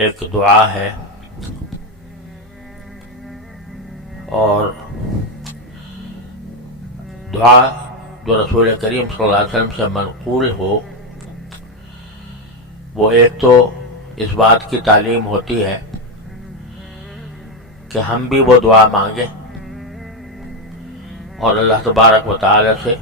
ایک دعا ہے، اور دعا جو رسول کریم صلی اللہ علیہ وسلم سے منقول ہو، وہ ایک تو اس بات کی تعلیم ہوتی ہے کہ ہم بھی وہ دعا مانگیں اور اللہ تبارک و تعالی سے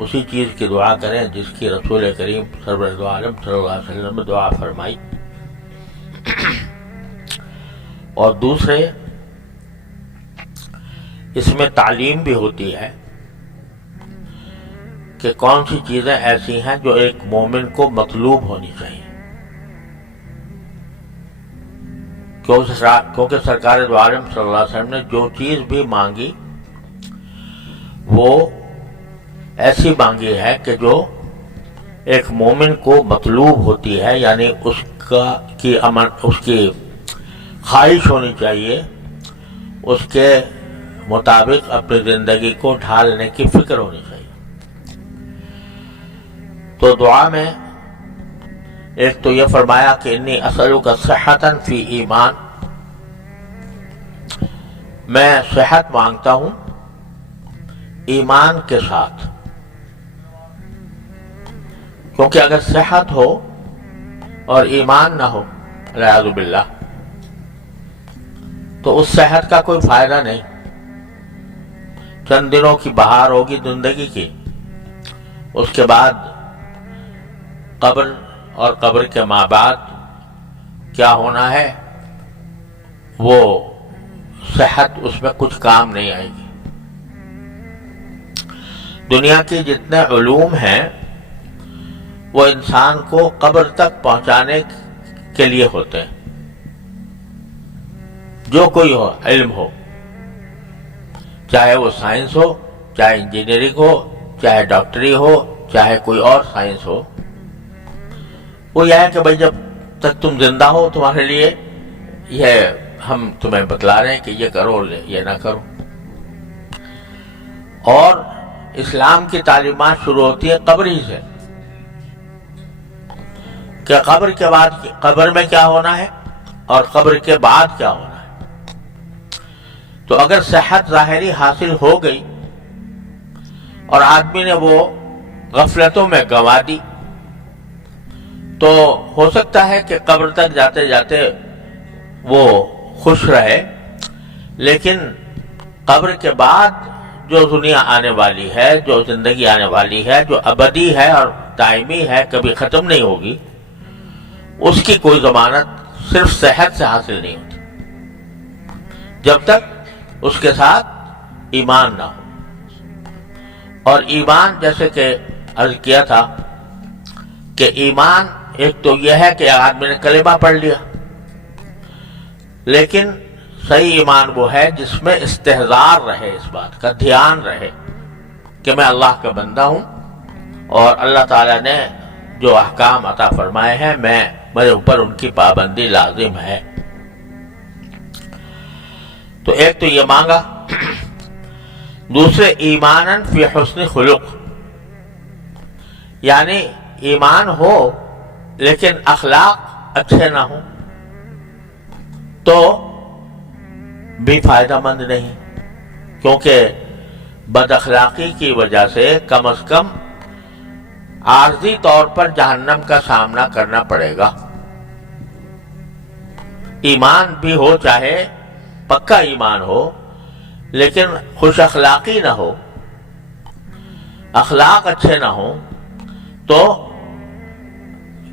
اسی چیز کی دعا کریں جس کی رسول کریم سرور دو عالم صلی اللہ علیہ وسلم نے دعا فرمائی۔ اور دوسرے، اس میں تعلیم بھی ہوتی ہے کہ کون سی چیزیں ایسی ہیں جو ایک مومن کو مطلوب ہونی چاہیے، کیونکہ سرکار دو عالم صلی اللہ علیہ وسلم نے جو چیز بھی مانگی وہ ایسی مانگی ہے کہ جو ایک مومن کو مطلوب ہوتی ہے، یعنی اس کی خواہش ہونی چاہیے، اس کے مطابق اپنی زندگی کو ڈھالنے کی فکر ہونی چاہیے۔ تو دعا میں ایک تو یہ فرمایا کہ انی اسألک صحۃ فی ایمان، میں صحت مانگتا ہوں ایمان کے ساتھ، کیونکہ اگر صحت ہو اور ایمان نہ ہو والعیاذ باللہ تو اس صحت کا کوئی فائدہ نہیں۔ چند دنوں کی بہار ہوگی زندگی کی، اس کے بعد قبر اور قبر کے ماں بعد کیا ہونا ہے، وہ صحت اس میں کچھ کام نہیں آئے گی۔ دنیا کے جتنے علوم ہیں وہ انسان کو قبر تک پہنچانے کے لیے ہوتے ہیں، جو کوئی ہو علم ہو، چاہے وہ سائنس ہو، چاہے انجینئرنگ ہو، چاہے ڈاکٹری ہو، چاہے کوئی اور سائنس ہو، وہ یہ ہے کہ بھائی جب تک تم زندہ ہو تمہارے لیے یہ ہم تمہیں بتلا رہے ہیں کہ یہ کرو یہ نہ کرو۔ اور اسلام کی تعلیمات شروع ہوتی ہیں قبر ہی سے، کہ قبر کے بعد قبر میں کیا ہونا ہے اور قبر کے بعد کیا ہونا ہے۔ تو اگر صحت ظاہری حاصل ہو گئی اور آدمی نے وہ غفلتوں میں گنوا دی تو ہو سکتا ہے کہ قبر تک جاتے جاتے وہ خوش رہے، لیکن قبر کے بعد جو دنیا آنے والی ہے، جو زندگی آنے والی ہے، جو ابدی ہے اور دائمی ہے، کبھی ختم نہیں ہوگی، اس کی کوئی ضمانت صرف صحت سے حاصل نہیں ہوتی جب تک اس کے ساتھ ایمان نہ ہو۔ اور ایمان جیسے کہ عرض کیا تھا کہ ایمان ایک تو یہ ہے کہ آدمی نے کلمہ پڑھ لیا، لیکن صحیح ایمان وہ ہے جس میں استحضار رہے، اس بات کا دھیان رہے کہ میں اللہ کا بندہ ہوں اور اللہ تعالیٰ نے جو احکام عطا فرمائے ہیں میرے اوپر ان کی پابندی لازم ہے۔ تو ایک تو یہ مانگا، دوسرے ایماناً فی حسن خلق، یعنی ایمان ہو لیکن اخلاق اچھے نہ ہوں تو بھی فائدہ مند نہیں، کیونکہ بد اخلاقی کی وجہ سے کم از کم عارضی طور پر جہنم کا سامنا کرنا پڑے گا۔ ایمان بھی ہو، چاہے پکا ایمان ہو، لیکن خوش اخلاقی نہ ہو، اخلاق اچھے نہ ہوں تو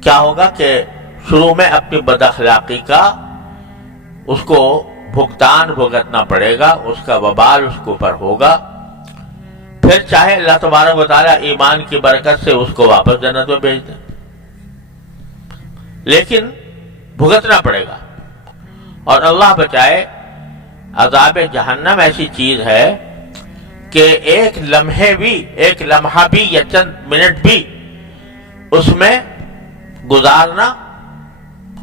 کیا ہوگا کہ شروع میں اپنی بد اخلاقی کا اس کو بھگتان بھگتنا پڑے گا، اس کا وبال اس کے اوپر ہوگا، پھر چاہے اللہ تبارک و تعالیٰ ایمان کی برکت سے اس کو واپس جنت میں بھیج دے، لیکن بھگتنا پڑے گا۔ اور اللہ بچائے، عذاب جہنم ایسی چیز ہے کہ ایک لمحہ بھی یا چند منٹ بھی اس میں گزارنا،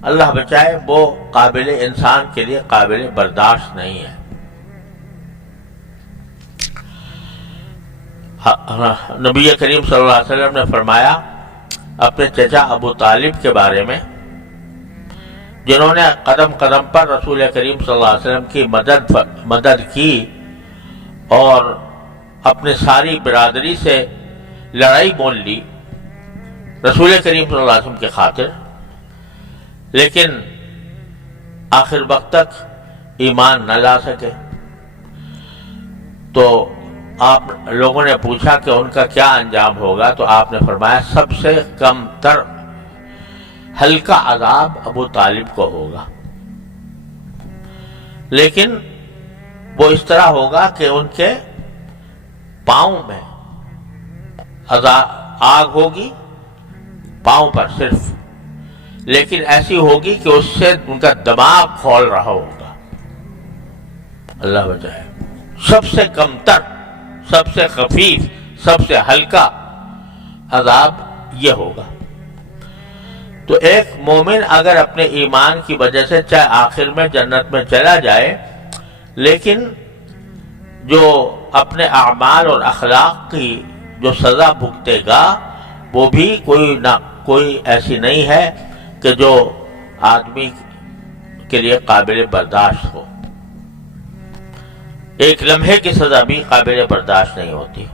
اللہ بچائے، وہ قابل انسان کے لیے قابل برداشت نہیں ہے۔ نبی کریم صلی اللہ علیہ وسلم نے فرمایا اپنے چچا ابو طالب کے بارے میں جنہوں نے قدم قدم پر رسول کریم صلی اللہ علیہ وسلم کی مدد کی اور اپنی ساری برادری سے لڑائی مول لی رسول کریم صلی اللہ علیہ وسلم کی خاطر، لیکن آخر وقت تک ایمان نہ لا سکے۔ تو آپ لوگوں نے پوچھا کہ ان کا کیا انجام ہوگا، تو آپ نے فرمایا سب سے کم تر ہلکا عذاب ابو طالب کو ہوگا، لیکن وہ اس طرح ہوگا کہ ان کے پاؤں میں آگ ہوگی، پاؤں پر صرف، لیکن ایسی ہوگی کہ اس سے ان کا دماغ کھول رہا ہوگا۔ اللہ بچائے۔ سب سے کم تر، سب سے خفیف، سب سے ہلکا عذاب یہ ہوگا۔ تو ایک مومن اگر اپنے ایمان کی وجہ سے چاہے آخر میں جنت میں چلا جائے، لیکن جو اپنے اعمال اور اخلاق کی جو سزا بھگتے گا وہ بھی کوئی ایسی نہیں ہے کہ جو آدمی کے لیے قابل برداشت ہو۔ ایک لمحے کی سزا بھی قابل برداشت نہیں ہوتی۔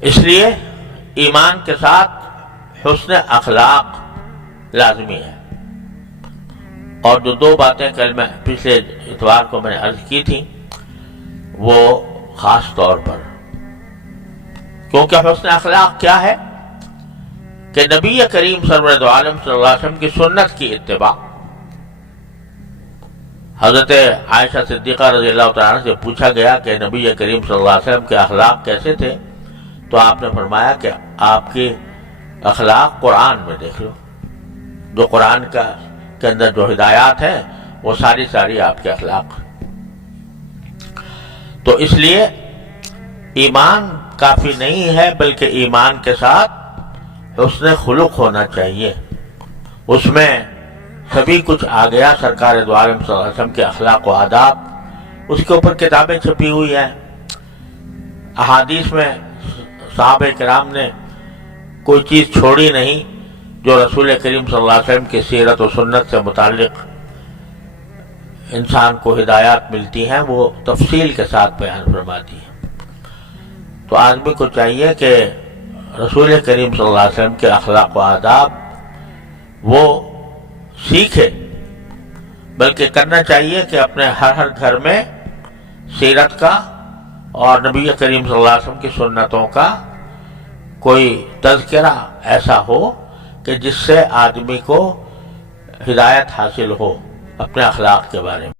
اس لیے ایمان کے ساتھ حسن اخلاق لازمی ہے۔ اور جو دو باتیں کل میں پچھلے اتوار کو میں نے عرض کی تھی وہ خاص طور پر، کیونکہ حسن اخلاق کیا ہے کہ نبی کریم سرور عالم صلی اللہ علیہ وسلم کی سنت کی اتباع۔ حضرت عائشہ صدیقہ رضی اللہ تعالیٰ عنہ سے پوچھا گیا کہ نبی کریم صلی اللہ علیہ وسلم کے اخلاق کیسے تھے، تو آپ نے فرمایا کہ آپ کے اخلاق قرآن میں دیکھ لو، جو قرآن کے اندر جو ہدایات ہیں وہ ساری آپ کے اخلاق۔ تو اس لیے ایمان کافی نہیں ہے، بلکہ ایمان کے ساتھ حسن خلق ہونا چاہیے۔ اس میں سبھی کچھ آ گیا، سرکار دو عالم صلی اللہ علیہ وسلم کے اخلاق و آداب، اس کے اوپر کتابیں چھپی ہوئی ہیں۔ احادیث میں صحابہ کرام نے کوئی چیز چھوڑی نہیں جو رسول کریم صلی اللہ علیہ وسلم کی سیرت و سنت سے متعلق انسان کو ہدایات ملتی ہیں، وہ تفصیل کے ساتھ بیان فرماتی ہیں۔ تو آدمی کو چاہیے کہ رسول کریم صلی اللہ علیہ وسلم کے اخلاق و آداب وہ سیکھے، بلکہ کرنا چاہیے کہ اپنے ہر گھر میں سیرت کا اور نبی کریم صلی اللہ علیہ وسلم کی سنتوں کا کوئی تذکرہ ایسا ہو کہ جس سے آدمی کو ہدایت حاصل ہو اپنے اخلاق کے بارے میں۔